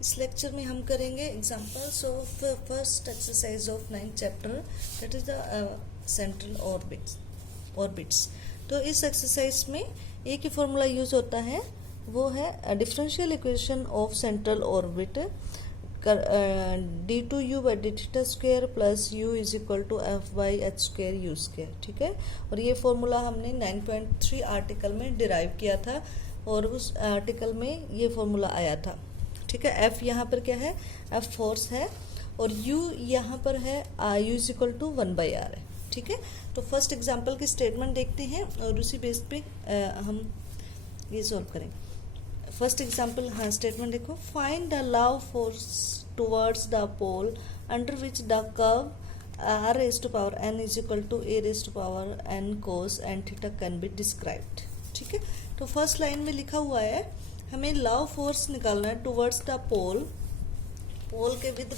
इस लेक्चर में हम करेंगे examples of first exercise of 9th chapter, that is the central orbits. तो इस एक्सरसाइज में एक ही फॉर्मूला यूज होता है, वो है differential equation of central orbit d2u by D theta square plus u is equal to F by H square you square. ठीक है, और ये फॉर्मूला हमने 9.3 आर्टिकल में डिराइव किया था और उस आर्टिकल में ये फॉर्मूला आया था। ठीक है, एफ यहाँ पर क्या है, एफ फोर्स है और u यहाँ पर है u is equal to 1/r है। ठीक है, तो फर्स्ट एग्जांपल की स्टेटमेंट देखते हैं और उसी बेस पे हम ये सॉल्व करेंगे। फर्स्ट एग्जांपल, हाँ स्टेटमेंट देखो, find the law force towards the pole under which the curve r raised to power n is equal to a raised to power n cos n theta can be described। ठीक है, तो first line में लिखा हुआ है हमें love force निकालना है टुवर्ड्स द पोल, पोल के विद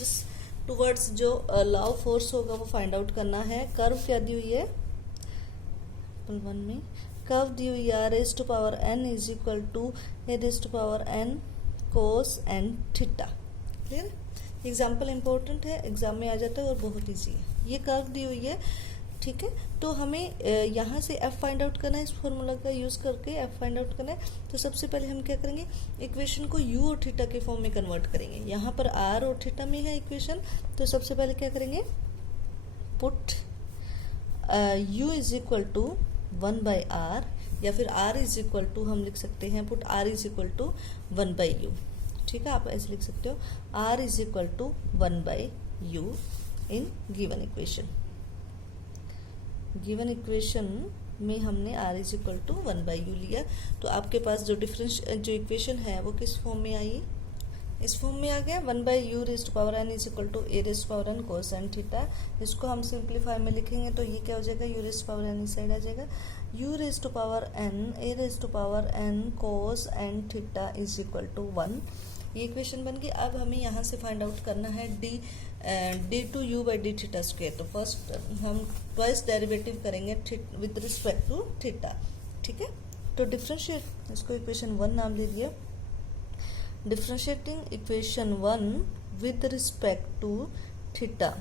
टुवर्ड्स जो लव फोर्स होगा वो फाइंड आउट करना है। कर्व क्या दी हुई है, वन में कर्व दी हुई है raise to power n is equal to a raise to power n cos n theta. Clear, example important है, एग्जाम में आ जाता है और बहुत ईजी है। ये कर्व दी हुई है, ठीक है, तो हमें यहाँ से f फाइंड आउट करना है, इस फॉर्मूला का यूज करके f फाइंड आउट करना है। तो सबसे पहले हम क्या करेंगे, इक्वेशन को u और थीटा के फॉर्म में कन्वर्ट करेंगे। यहाँ पर r और थीटा में है इक्वेशन, तो सबसे पहले क्या करेंगे, put u is equal to 1/r या फिर r इज इक्वल टू हम लिख सकते हैं put r is equal to 1/u। ठीक है, आप ऐसे लिख सकते हो r is equal to 1/u in given equation. Given equation में हमने r is equal to 1/u लिया, तो आपके पास जो जो इक्वेशन है वो किस फॉर्म में आई, इस फॉर्म में आ गया 1/u raise to power n is equal to a raise to power n cos n theta. इसको हम सिंप्लीफाई में लिखेंगे तो ये क्या हो जाएगा, u raise to power n इस साइड आ जाएगा, u raise to power n a raise to power n cos n theta is equal to 1। ये इक्वेशन बन गई। अब हमें यहाँ से फाइंड आउट करना है d2u by D theta square. तो फर्स्ट हम ट्वाइस डेरिवेटिव करेंगे विद रिस्पेक्ट टू थीटा। ठीक है, तो डिफरेंशिएट, इसको इक्वेशन 1 नाम दे दिया, differentiating equation 1 with respect to theta.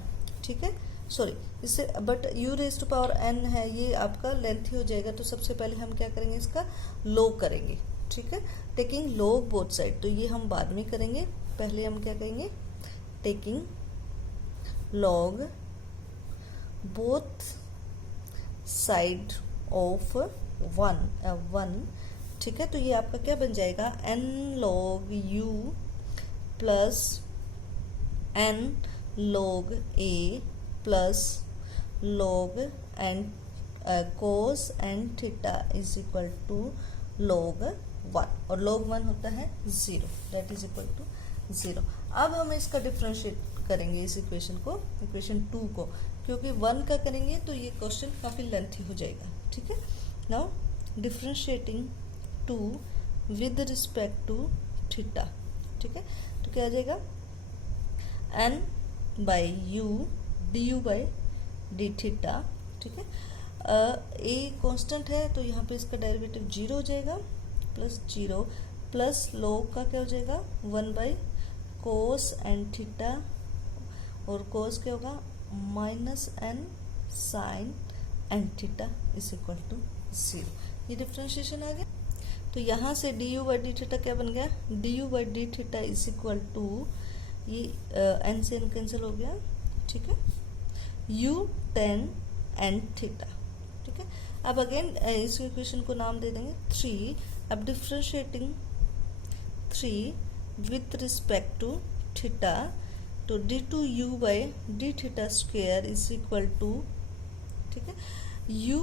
ठीक है, सॉरी इससे but u raise to power n है, ये आपका लेंथी हो जाएगा, तो सबसे पहले हम क्या करेंगे, इसका log करेंगे। ठीक है, टेकिंग log बोथ साइड, तो ये हम बाद में करेंगे, पहले हम क्या करेंगे, taking log both side of 1। ठीक है, तो ये आपका क्या बन जाएगा, n log u plus n log a plus log n cos n theta is equal to log 1, और log 1 होता है 0, दैट इज इक्वल टू 0। अब हम इसका डिफरेंशिएट करेंगे इस इक्वेशन को, इक्वेशन 2 को, क्योंकि 1 का करेंगे तो ये क्वेश्चन काफ़ी लेंथी हो जाएगा। ठीक है, now differentiating 2 with respect to theta. ठीक है, तो क्या आ जाएगा, n by u d you by D theta. ठीक है, a कांस्टेंट है तो यहाँ पे इसका डेरिवेटिव 0 हो जाएगा, प्लस 0 प्लस log का क्या हो जाएगा 1 कोस n थीटा, और कोस क्या होगा minus n sine n theta is equal to 0। ये डिफ्रेंशिएशन आ गया। तो यहाँ से du बाई डी थीटा क्या बन गया, du by D theta is equal to, ये n से n कैंसिल हो गया। ठीक है, u tan n थीटा। ठीक है, अब अगेन इस इक्वेशन को नाम दे देंगे 3। अब differentiating 3 with respect to theta, तो d2u by D theta square is equal to, ठीक है, u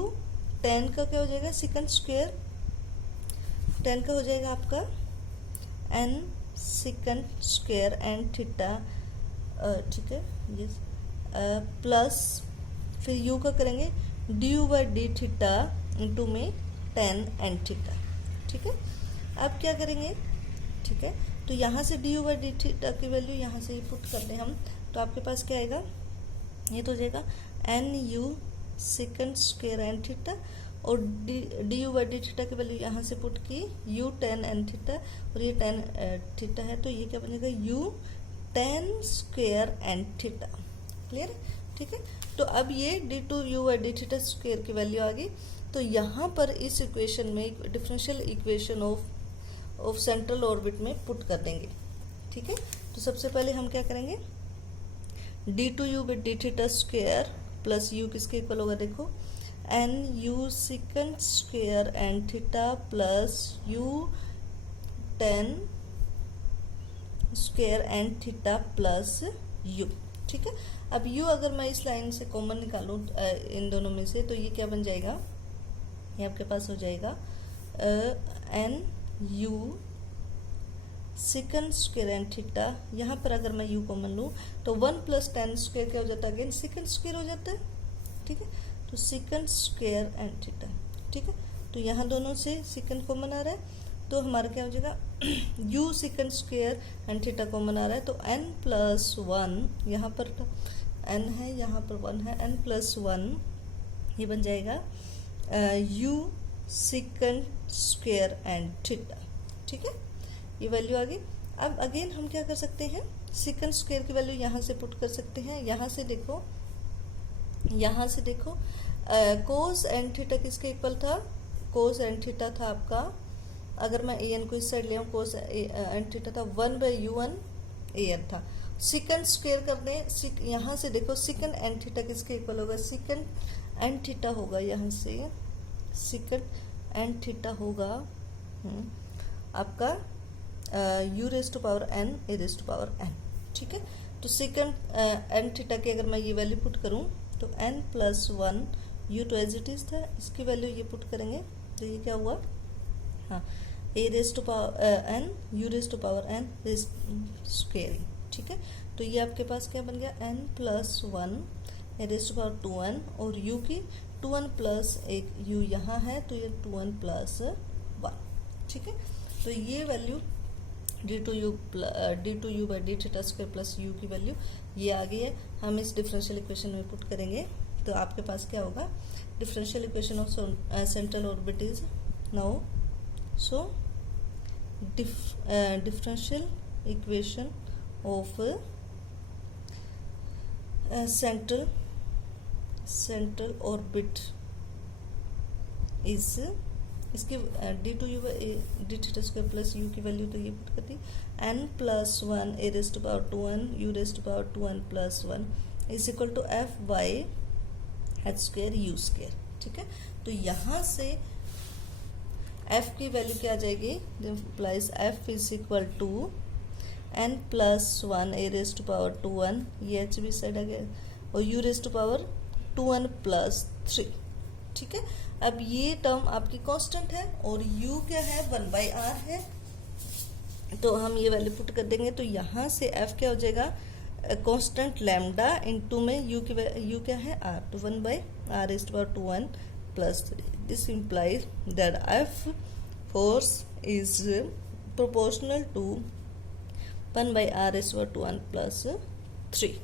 tan का क्या हो जाएगा, सेकंड स्क्वेयर, tan का हो जाएगा आपका n second square n theta. ठीक है, ये प्लस फिर u का करेंगे du by D theta into में tan n थीटा। ठीक है, अब क्या करेंगे, ठीक है, तो यहाँ से du बाई डी थीटा की वैल्यू यहाँ से पुट कर दें हम, तो आपके पास क्या आएगा, ये तो हो जाएगा n u second square n theta, और D you by D theta की वैल्यू यहाँ से पुट की यू टेन एन थीटा, और ये टेन थीटा है तो ये क्या बनेगा u tan square N theta. Clear है? ठीक है, तो अब ये d two u by D theta square की वैल्यू आ गई। तो यहाँ पर इस इक्वेशन में differential equation of central orbit में पुट कर देंगे। ठीक है, तो सबसे पहले हम क्या करेंगे, d two u by D theta square plus u किसके इक्वल होगा, देखो n u second square N theta plus u tan square N theta plus u. ठीक है, अब u अगर मैं इस लाइन से कॉमन निकालूं इन दोनों में से, तो ये क्या बन जाएगा, ये आपके पास हो जाएगा n u second square N theta. यहाँ पर अगर मैं u कॉमन लूँ तो 1 प्लस टेन स्क्वेयर क्या हो जाता है, अगेन सिकंड स्क्वेयर हो जाता है। ठीक है, तो सिकंड स्क्वेयर एन थीटा। ठीक है, तो यहाँ दोनों से सिकंड कॉमन आ रहा है, तो हमारा क्या हो जाएगा u second square N theta common आ रहा है, तो n प्लस वन, यहाँ पर n है यहाँ पर 1 है, n प्लस वन ये बन जाएगा u second square N theta. ठीक है, ये वैल्यू आ गई। अब अगेन हम क्या कर सकते हैं, सिकंड स्क्वेयर की वैल्यू यहाँ से पुट कर सकते हैं। यहाँ से देखो कोस एन थीटा किसके इक्वल था, कोस एन थीटा था आपका, अगर मैं ए एन को इस साइड ले आऊँ, कोस एन थीटा था 1 by u one a n था। सिकंड स्क्वेयर कर दें, यहाँ से देखो सिकंड एन थीटा किसके इक्वल होगा, सिकंड एन थीटा होगा, यहाँ से सिकंड एन थीटा होगा आपका u raise to power n a raise to power n. ठीक है, तो सिकंड एन थीटा की अगर मैं ये वैल्यू पुट करूँ तो एन प्लस वन, यू तो एज इट इज था, इसकी वैल्यू ये पुट करेंगे तो ये क्या हुआ, हाँ A raise to power N U raise to power N raise squaring. ठीक है, तो ये आपके पास क्या बन गया, N plus one A raise to power 2n, और u की 2n प्लस एक u यहाँ है तो ये 2n प्लस 1। ठीक है, तो ये value d two u by D theta square plus you की वैल्यू ये आ गई है। हम इस डिफरेंशियल इक्वेशन में पुट करेंगे तो आपके पास क्या होगा, differential equation of central orbit is now, so differential equation of central orbit is, इसकी D two U D theta square plus you की वैल्यू तो ये पुट कर दी, N plus one A raise to power 2n U raise to power 2n plus 1 is equal to F by H square you square. ठीक है, तो यहाँ से f की वैल्यू क्या आ जाएगी, implies f is equal to n plus one A raise to power 2n, ये h भी साइड आ गया, और u raise to power 2n plus 3। ठीक है, अब ये टर्म आपकी कांस्टेंट है और u क्या है 1/r है, तो हम ये वैल्यू पुट कर देंगे तो यहाँ से f क्या हो जाएगा, कांस्टेंट लैम्डा इनटू में u क्या है r, तो 1/r raise to power 2n plus 3। This implies that f force is proportional to 1/r raised to power 2n plus 3।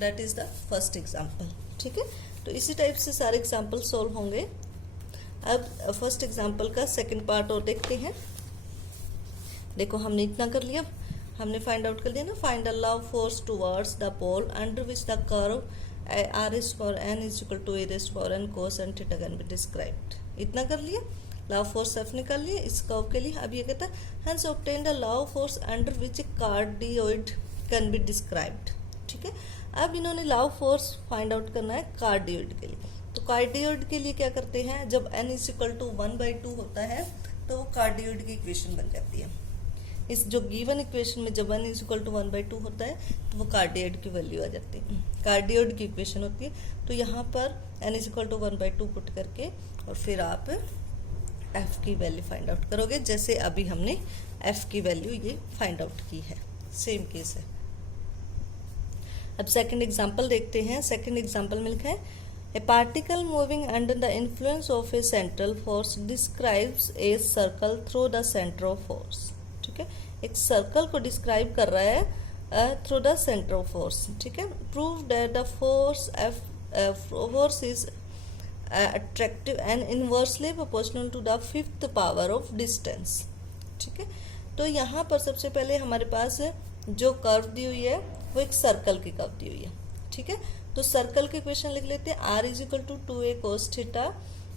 That is the first example। ठीक है, तो इसी टाइप से सारे एग्जाम्पल सॉल्व होंगे। अब फर्स्ट एग्जाम्पल का सेकंड पार्ट और देखते हैं। देखो हमने इतना कर लिया, हमने फाइंड आउट कर लिया ना, find the law force towards the pole under which the curve r raised to power n is equal to a raised to power n cos n theta can be described। इतना कर लिया, love force f निकाल लिया इस curve के लिए। अब ये कहता है hence obtain the love force under which a cardioid can be described। ठीक है, अब इन्होंने लव फोर्स फाइंड आउट करना है कार्डियोइड के लिए। तो कार्डियोइड के लिए क्या करते हैं, जब n इज इक्वल टू 1/2 होता है तो वो कार्डियोइड की इक्वेशन बन जाती है। इस जो गिवन इक्वेशन में जब n इज इक्वल टू 1/2 होता है तो वो कार्डियोइड की वैल्यू आ जाती है, कार्डियोइड की इक्वेशन होती है। तो यहाँ पर n is equal to 1/2 put करके और फिर आप f की वैल्यू फाइंड आउट करोगे, जैसे अभी हमने f की वैल्यू ये फाइंड आउट की है, सेम केस है। अब सेकंड एग्जांपल देखते हैं। सेकंड एग्जांपल में लिखा है a particle moving under the influence of A central force describes a circle through the centre of force. ठीक है, एक सर्कल को डिस्क्राइब कर रहा है through the centre of force. ठीक है, prove that the force is attractive and inversely proportional to the fifth power of distance। ठीक है, तो यहाँ पर सबसे पहले हमारे पास जो कर्व दी हुई है वो एक सर्कल की कर्व दी हुई है। ठीक है, तो सर्कल की इक्वेशन लिख लेते हैं, r is equal to 2a cos theta.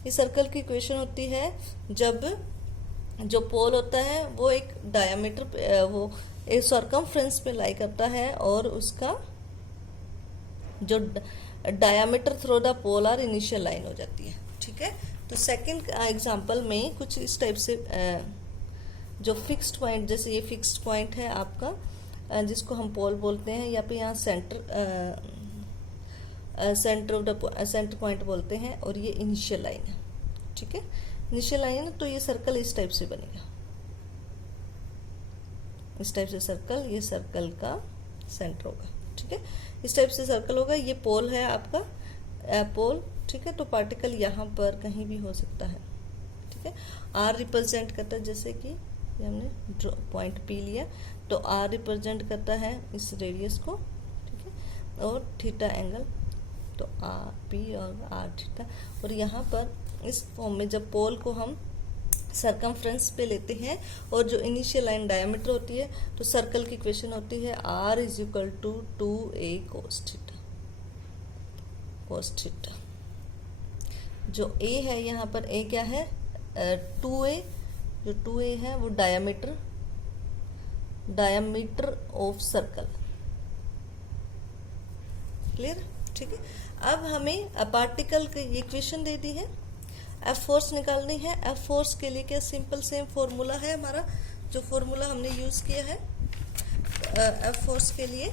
ये सर्कल की इक्वेशन होती है जब जो पोल होता है वो एक डायमीटर वो एक सर्कमफ्रेंस पे लाई करता है और उसका जो diameter through the pole or initial line हो जाती है। ठीक है, तो सेकंड एग्जांपल में कुछ इस टाइप से जो फिक्स्ड पॉइंट, जैसे ये फिक्स्ड पॉइंट है आपका जिसको हम पोल बोलते हैं, या पे यहाँ centre of the centre point बोलते हैं, और ये इनिशियल लाइन है। ठीक है, इनिशियल लाइन है, तो ये सर्कल इस टाइप से बनेगा, इस टाइप से सर्कल, ये सर्कल का सेंटर होगा। ठीक है, इस टाइप से सर्कल होगा, ये पोल है आपका पोल। ठीक है, तो पार्टिकल यहाँ पर कहीं भी हो सकता है। ठीक है, आर रिप्रेजेंट करता है, जैसे कि हमने पॉइंट पी लिया, तो आर रिप्रेजेंट करता है इस रेडियस को। ठीक है, और थीटा एंगल, तो आर पी और आर थीटा। और यहाँ पर इस फॉर्म में जब पोल को हम सरकमफ्रेंस पे लेते हैं और जो इनिशियल लाइन डायमीटर होती है, तो सर्कल की इक्वेशन होती है r is equal to 2a cos theta. cos theta जो a है, यहाँ पर a क्या है 2a, जो 2a है वो डायमीटर ऑफ सर्कल। क्लियर? ठीक है, अब हमें पार्टिकल की इक्वेशन दे दी है, एफ फोर्स निकालनी है। एफ फोर्स के लिए क्या सिंपल सेम फॉर्मूला है हमारा, जो फॉर्मूला हमने यूज किया है एफ फोर्स के लिए,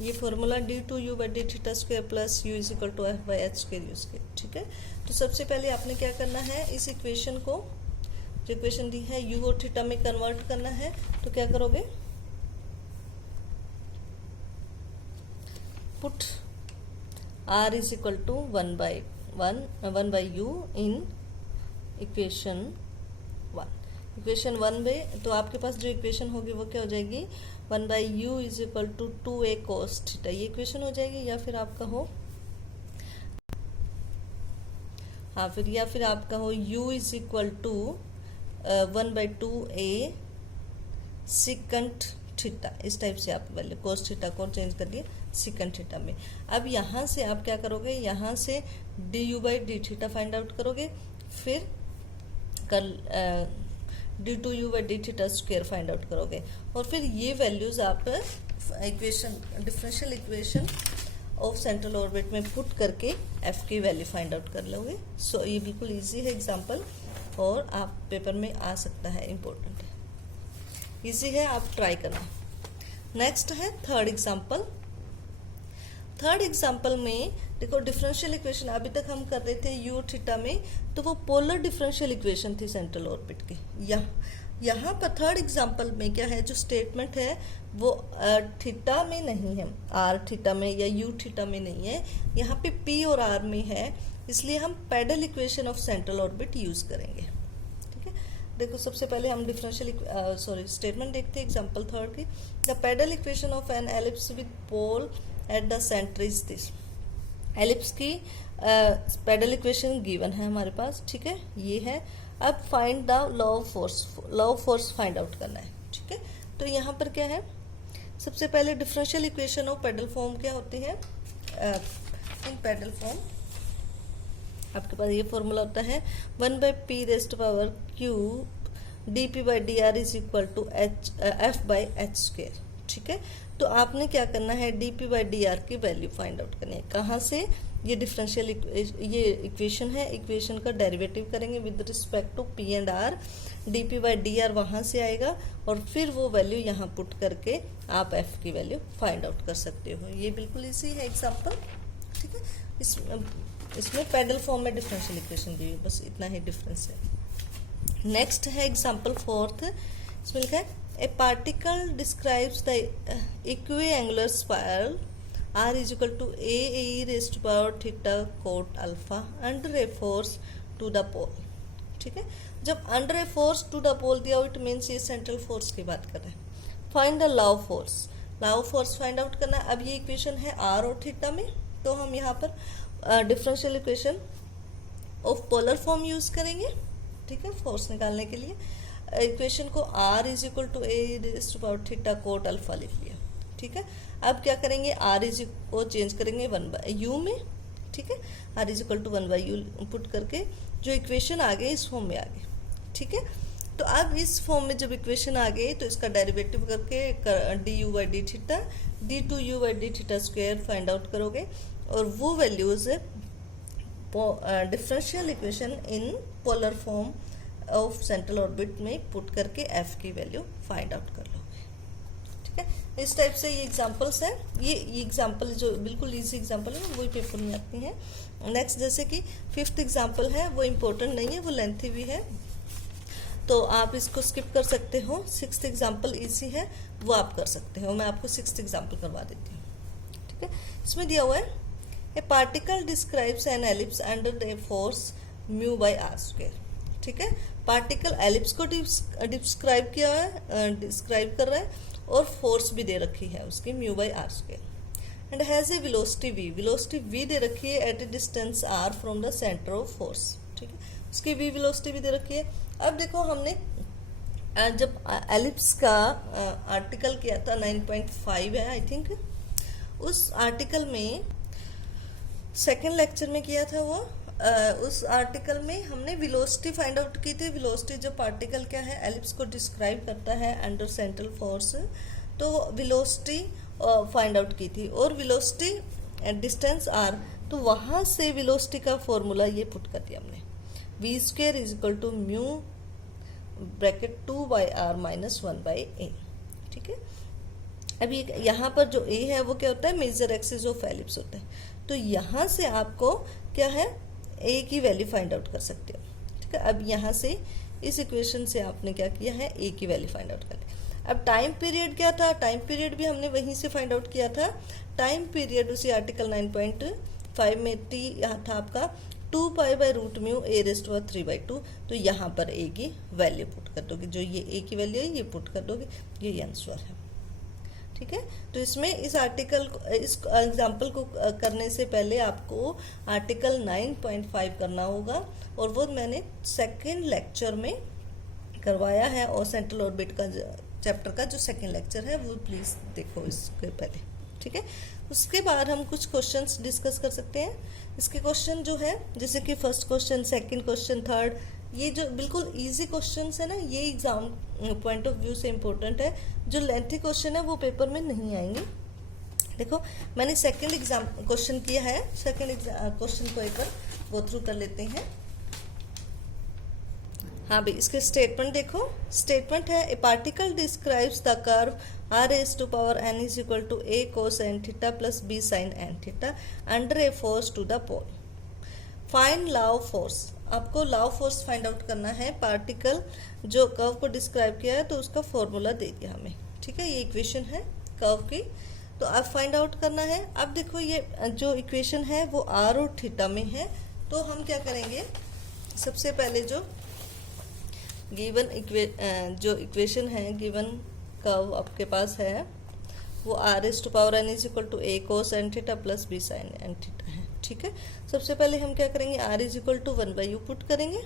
ये formula d2u by D theta square plus u is equal to F by h square use किया। ठीक है, तो सबसे पहले आपने क्या करना है, इस इक्वेशन को, जो इक्वेशन दी है u और थीटा में कन्वर्ट करना है। तो क्या करोगे, put r is equal to 1 by u in equation 1। Equation 1 में तो आपके पास जो इक्वेशन होगी वो क्या हो जाएगी, 1 by u is equal to 2a cos theta, ये इक्वेशन हो जाएगी। या फिर आपका हो या फिर आपका हो u is equal to 1 by 2a second theta. इस टाइप से आप वैल्यू cos थीटा को चेंज कर दिए सेकंड थीटा में। अब यहाँ से आप क्या करोगे, यहाँ से du by D theta find out करोगे, फिर कल d2u by D theta square find out करोगे, और फिर ये वैल्यूज आप equation differential equation of central orbit में पुट करके f की वैल्यू फाइंड आउट कर लोगे। सो ये बिल्कुल इजी है एग्जांपल, और आप पेपर में आ सकता है, इम्पोर्टेंट है, इजी है, आप ट्राई करना। नेक्स्ट है थर्ड एग्जांपल। थर्ड एग्जांपल में देखो, डिफरेंशियल इक्वेशन अभी तक हम कर रहे थे u थीटा में, तो वो पोलर डिफरेंशियल इक्वेशन थी सेंट्रल ऑर्बिट की। यहाँ पर थर्ड एग्जांपल में क्या है, जो स्टेटमेंट है वो थीटा में नहीं है, r थीटा में या u थीटा में नहीं है, यहाँ पे p और r में है, इसलिए हम pedal equation of central orbit use करेंगे। ठीक है, देखो सबसे पहले हम डिफरेंशियल स्टेटमेंट देखते हैं एग्जांपल थर्ड की। The pedal equation of an ellipse with pole at the centre is this. Ellipse की पैडल इक्वेशन गिवन है हमारे पास। ठीक है, ये है। अब find the law of force find out करना है। ठीक है, तो यहाँ पर क्या है, सबसे पहले differential equation of pedal form क्या होती है, इन पैडल फॉर्म आपके पास ये फॉर्मूला होता है 1 by p raised power cube d p by d r is equal to F by h square. ठीक है, तो आपने क्या करना है, d p by d r की वैल्यू फाइंड आउट करनी है। कहाँ से, ये डिफरेंशियल ये इक्वेशन है, इक्वेशन का डेरिवेटिव करेंगे with respect to p and r, d p by d r वहाँ से आएगा, और फिर वो वैल्यू यहाँ पुट करके आप एफ की वैल्यू फाइंड आउट कर सकते हो। ये बिल्कुल इजी है एग्जाम्पल। ठीक है, इसमें पैडल फॉर्म में डिफरेंशियल इक्वेशन दी हुई, बस इतना ही डिफरेंस है। नेक्स्ट है एग्जाम्पल फोर्थ, इसमें लिखा है a particle describes the equiangular spiral r is equal to a raised to power theta cot alpha under a force to the pole। ठीक है, जब under a force to the pole दिया हो, it means ये central force की बात कर रहे हैं। Find the law of force, law of force find out करना है। अब ये इक्वेशन है r और थीटा में, तो हम यहाँ पर differential equation of polar form use करेंगे, ठीक है, फोर्स निकालने के लिए। इक्वेशन को r is equal to a raise to power theta cot alpha लिख लिया, ठीक है। अब क्या करेंगे, r इज को चेंज करेंगे 1/u में, ठीक है, r is equal to 1/u put करके जो इक्वेशन आ गई इस फॉर्म में आ गई, ठीक है। तो अब इस फॉर्म में जब इक्वेशन आ गई तो इसका डेरिवेटिव करके du/d theta d2u/d theta square find out करोगे और वो values differential equation in polar form of central orbit में पुट करके f की वैल्यू फाइंड आउट कर लोगे, ठीक है। इस टाइप से ये एग्जांपल्स हैं, ये एग्जांपल जो बिल्कुल इजी एग्जांपल है वही पेपर में आती हैं। नेक्स्ट जैसे कि 5th एग्जांपल है, वो इम्पोर्टेंट नहीं है, वो लेंथी भी है तो आप इसको स्किप कर सकते हो। 6th एग्जाम्पल इजी है, वो आप कर सकते हो। मैं आपको 6th एग्जाम्पल करवा देती हूँ, ठीक है। इसमें दिया हुआ है a particle describes an ellipse under a force mu by r square, ठीक है। पार्टिकल एलिप्स को डिस्क्राइब किया है, डिस्क्राइब कर रहा है और फोर्स भी दे रखी है उसकी mu by r square and has a velocity v, velocity v दे रखी है at a distance r from the centre of force, ठीक है। उसकी v वेलोसिटी भी दे रखी है। अब देखो हमने जब एलिप्स का आर्टिकल किया था 9.5 है आई थिंक, उस आर्टिकल में सेकेंड लेक्चर में किया था वो, उस आर्टिकल में हमने वेलोसिटी फाइंड आउट की थी। वेलोसिटी जो पार्टिकल क्या है एलिप्स को डिस्क्राइब करता है अंडर सेंट्रल फोर्स, तो वेलोसिटी फाइंड आउट की थी और वेलोसिटी एट डिस्टेंस r, तो वहाँ से वेलोसिटी का फॉर्मूला ये पुट कर दिया हमने, v square is equal to mu bracket 2/r minus 1/a, ठीक है। अभी यहाँ पर जो a है वो क्या होता है, मेजर एक्सिस ऑफ एलिप्स होता है, तो यहाँ से आपको क्या है a की वैल्यू फाइंड आउट कर सकते हो, ठीक है। अब यहाँ से इस इक्वेशन से आपने क्या किया है, a की वैल्यू फाइंड आउट कर ली। अब टाइम पीरियड क्या था, टाइम पीरियड भी हमने वहीं से फाइंड आउट किया था। टाइम पीरियड उसी आर्टिकल 9.5 में t यहाँ था आपका 2π/√μ a रेज़ टू 3/2, तो यहाँ पर a की वैल्यू पुट कर दोगे, जो ये a की वैल्यू है ये पुट कर दोगे, ये आंसर है, ठीक है। तो इसमें इस आर्टिकल इस एग्जाम्पल को करने से पहले आपको आर्टिकल 9.5 करना होगा और वो मैंने सेकेंड लेक्चर में करवाया है, और सेंट्रल ऑर्बिट का चैप्टर का जो सेकेंड लेक्चर है वो प्लीज़ देखो इसके पहले, ठीक है। उसके बाद हम कुछ क्वेश्चंस डिस्कस कर सकते हैं। इसके क्वेश्चन जो है जैसे कि first question, second question, third, ये जो बिल्कुल इजी क्वेश्चंस है ना, ये एग्जाम पॉइंट ऑफ व्यू से इम्पोर्टेंट है। जो लेंथी क्वेश्चन है वो पेपर में नहीं आएंगे। देखो मैंने सेकंड एग्जाम क्वेश्चन किया है, सेकंड क्वेश्चन को एक बार गो थ्रू कर लेते हैं। हाँ भाई, इसके स्टेटमेंट देखो। स्टेटमेंट है a particle describes the curve r raised to power n is equal to a cos n theta plus b sin n theta under a force to the pole. Find law of force. आपको law of force find out करना है। Particle जो curve को describe किया है तो उसका formula दे दिया हमें, ठीक है। ये इक्वेशन है कर्व की, तो आप फाइंड आउट करना है। अब देखो ये जो इक्वेशन है वो r और थीटा में है, तो हम क्या करेंगे, सबसे पहले जो गिवन जो इक्वेशन है, गिवन कर्व आपके पास है वो r raised to power n is equal to a cos n theta plus b sin n theta है, ठीक है। सबसे पहले हम क्या करेंगे, r is equal to 1/u put करेंगे,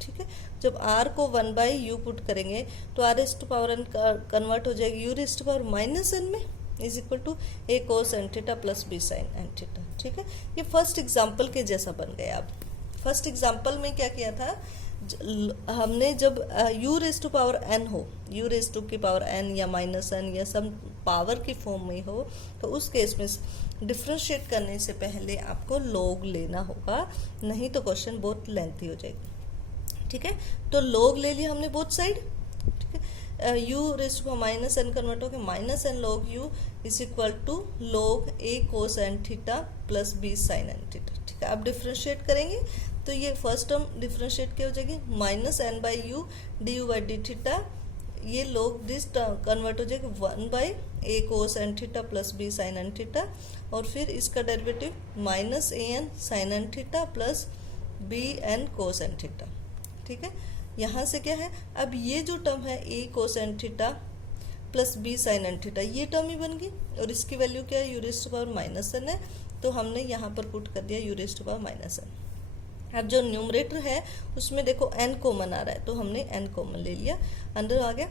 ठीक है। जब r को 1/u पुट करेंगे तो r raised to power n convert हो जाएगी u raised to power minus n में is equal to a cos n theta plus b sin n theta, ठीक है। ये फर्स्ट एग्जाम्पल के जैसा बन गया। अब फर्स्ट एग्जाम्पल में क्या किया था, हमने जब u raise to power n हो, u रेज़ टू की पावर n या माइनस n या सम पावर की फॉर्म में हो, तो उस केस में डिफ्रेंशिएट करने से पहले आपको log लेना होगा, नहीं तो क्वेश्चन बहुत लेंथी हो जाएगी, ठीक है। तो log ले लिया हमने बोथ साइड, ठीक है। u raise to minus n convert होकर minus n log u is equal to log a cos n theta plus b sin n theta, ठीक है। अब डिफ्रेंशिएट करेंगे तो ये फर्स्ट टर्म डिफ्रेंशिएट क्या हो जाएगी, minus n by u d you by D theta, ये लोग दिस कन्वर्ट हो जाएगी 1/a cos n theta plus b sin n theta, और फिर इसका derivative minus an sin n theta plus bn cos n theta, ठीक है। यहाँ से क्या है, अब ये जो टर्म है a cos n theta plus b sin n theta, ये टर्म ही बन गई, और इसकी वैल्यू क्या है, u raise to power minus n है, तो हमने यहाँ पर पुट कर दिया u raise to power minus n. अब जो न्यूमरेटर है उसमें देखो n कॉमन आ रहा है, तो हमने n कॉमन ले लिया, अंदर आ गया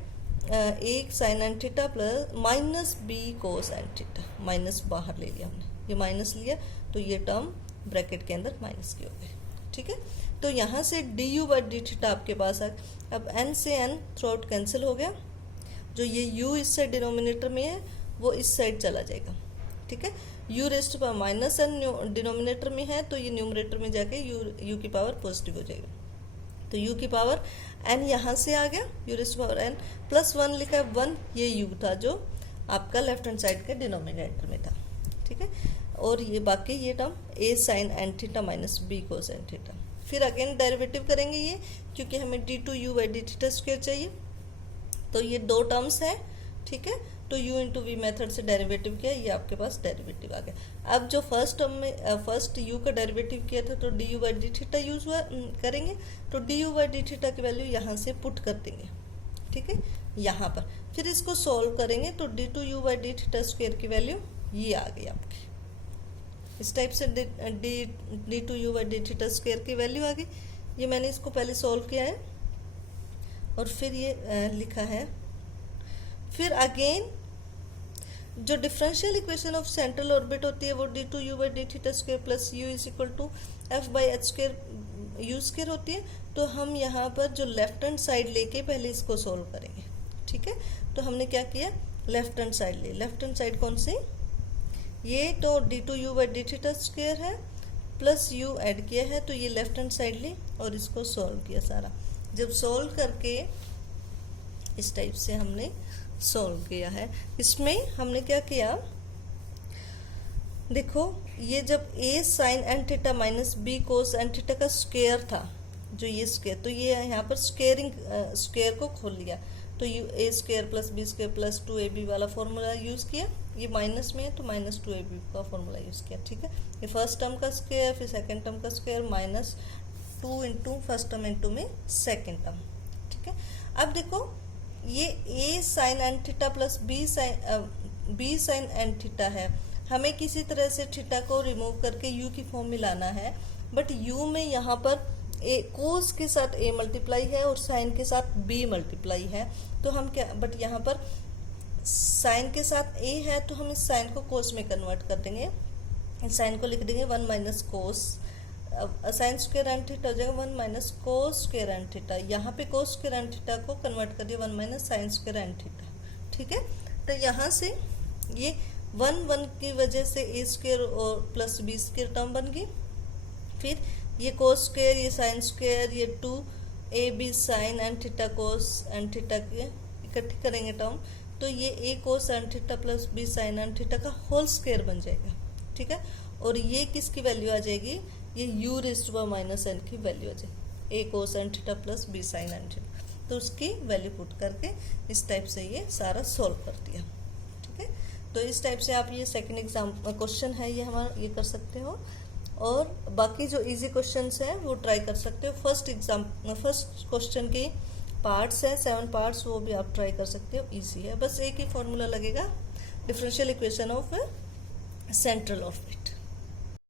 एक sine N theta plus minus B cos N theta, minus बाहर ले लिया हमने, ये माइनस लिया तो ये टर्म ब्रैकेट के अंदर माइनस की हो गई। ठीक है, तो यहाँ से D you by D theta आपके पास आ गया। अब n से n थ्रू आउट कैंसिल हो गया, जो ये u इस साइड डिनोमिनेटर में है वो इस साइड चला जाएगा। ठीक है, u raise to power minus n denominator में है, तो ये न्यूमरेटर में जाके u की पावर पॉजिटिव हो जाएगा, तो u की पावर n यहाँ से आ गया, u raise to power n plus 1 लिखा है, 1 ये u था जो आपका लेफ्ट हैंड साइड के डिनोमिनेटर में था। ठीक है, और ये बाकी ये term a sine N theta minus b cos N theta. फिर अगेन डेरिवेटिव करेंगे ये, क्योंकि हमें d two u by D theta square चाहिए, तो ये दो टर्म्स है। ठीक है, तो u इंटू वी मेथड से डेरिवेटिव किया, ये आपके पास डेरिवेटिव आ गया। अब जो फर्स्ट टर्म में फर्स्ट u का डेरिवेटिव किया था, तो D you by D theta use हुआ करेंगे, तो D you by D theta की वैल्यू यहाँ से पुट कर देंगे। ठीक है, यहाँ पर फिर इसको सॉल्व करेंगे, तो d two u by D theta square की वैल्यू ये आ गई आपकी, इस टाइप से d two u by D theta square की वैल्यू आ गई। ये मैंने इसको पहले सॉल्व किया है और फिर ये लिखा है। फिर अगेन जो differential equation of central orbit होती है वो d two u by D theta square plus u is equal to F by h square u square होती है। तो हम यहाँ पर जो लेफ्ट हैंड साइड लेके पहले इसको सॉल्व करेंगे। ठीक है, तो हमने क्या किया, लेफ्ट हैंड साइड ले, लेफ्ट हैंड साइड कौन सी, ये तो d two u by D theta square है प्लस यू ऐड किया है, तो ये लेफ्ट हैंड साइड ली और इसको सॉल्व किया सारा। जब सॉल्व करके इस टाइप से हमने सॉल्व किया है, इसमें हमने क्या किया, देखो ये जब a sine N theta minus b cos N theta का स्क्वायर था, जो ये स्क्वायर, तो ये यहाँ पर स्क्वेयरिंग स्क्वायर को खोल लिया, तो you a square plus b square plus 2ab वाला फॉर्मूला यूज़ किया। ये माइनस में है तो माइनस 2ab का फॉर्मूला यूज़ किया। ठीक है, ये फर्स्ट टर्म का स्क्वायर, फिर सेकंड टर्म का square, minus 2 into first term into में सेकंड टर्म। ठीक है, अब देखो ये a sine N theta plus b sine N theta है, हमें किसी तरह से थीटा को रिमूव करके u की फॉर्म में लाना है, बट u में यहाँ पर ए कोस के साथ a मल्टीप्लाई है और साइन के साथ b मल्टीप्लाई है, तो हम क्या, बट यहाँ पर साइन के साथ a है तो हम इस साइन को कोस में कन्वर्ट कर देंगे, इस साइन को लिख देंगे 1 minus cos, sine square n theta हो जाएगा 1 minus cos square n theta, यहाँ पे कोस स्क्वायर एन थीटा को कन्वर्ट कर दिया 1 minus sine square n theta. ठीक है, तो यहाँ से ये 1 की वजह से a स्क्वायर और प्लस b स्क्वायर टर्म बन गई, फिर ये कोस स्क्वायर, ये साइन स्क्वायर, ये 2ab sine N theta cos N theta के इकट्ठे करेंगे टर्म, तो ये a cos N theta plus b sine N theta का होल स्क्वायर बन जाएगा। ठीक है, और ये किसकी वैल्यू आ जाएगी, ये u raise to power minus n की वैल्यू आ जाएगी, a cos N theta plus b sine N theta, तो उसकी वैल्यू पुट करके इस टाइप से ये सारा सॉल्व कर दिया। ठीक है, तो इस टाइप से आप ये सेकंड एग्जाम क्वेश्चन है ये हमारा ये कर सकते हो, और बाकी जो इजी क्वेश्चंस हैं वो ट्राई कर सकते हो। फर्स्ट क्वेश्चन के पार्ट्स हैं 7 पार्ट्स, वो भी आप ट्राई कर सकते हो, इजी है, बस एक ही फॉर्मूला लगेगा, differential equation of central orbit.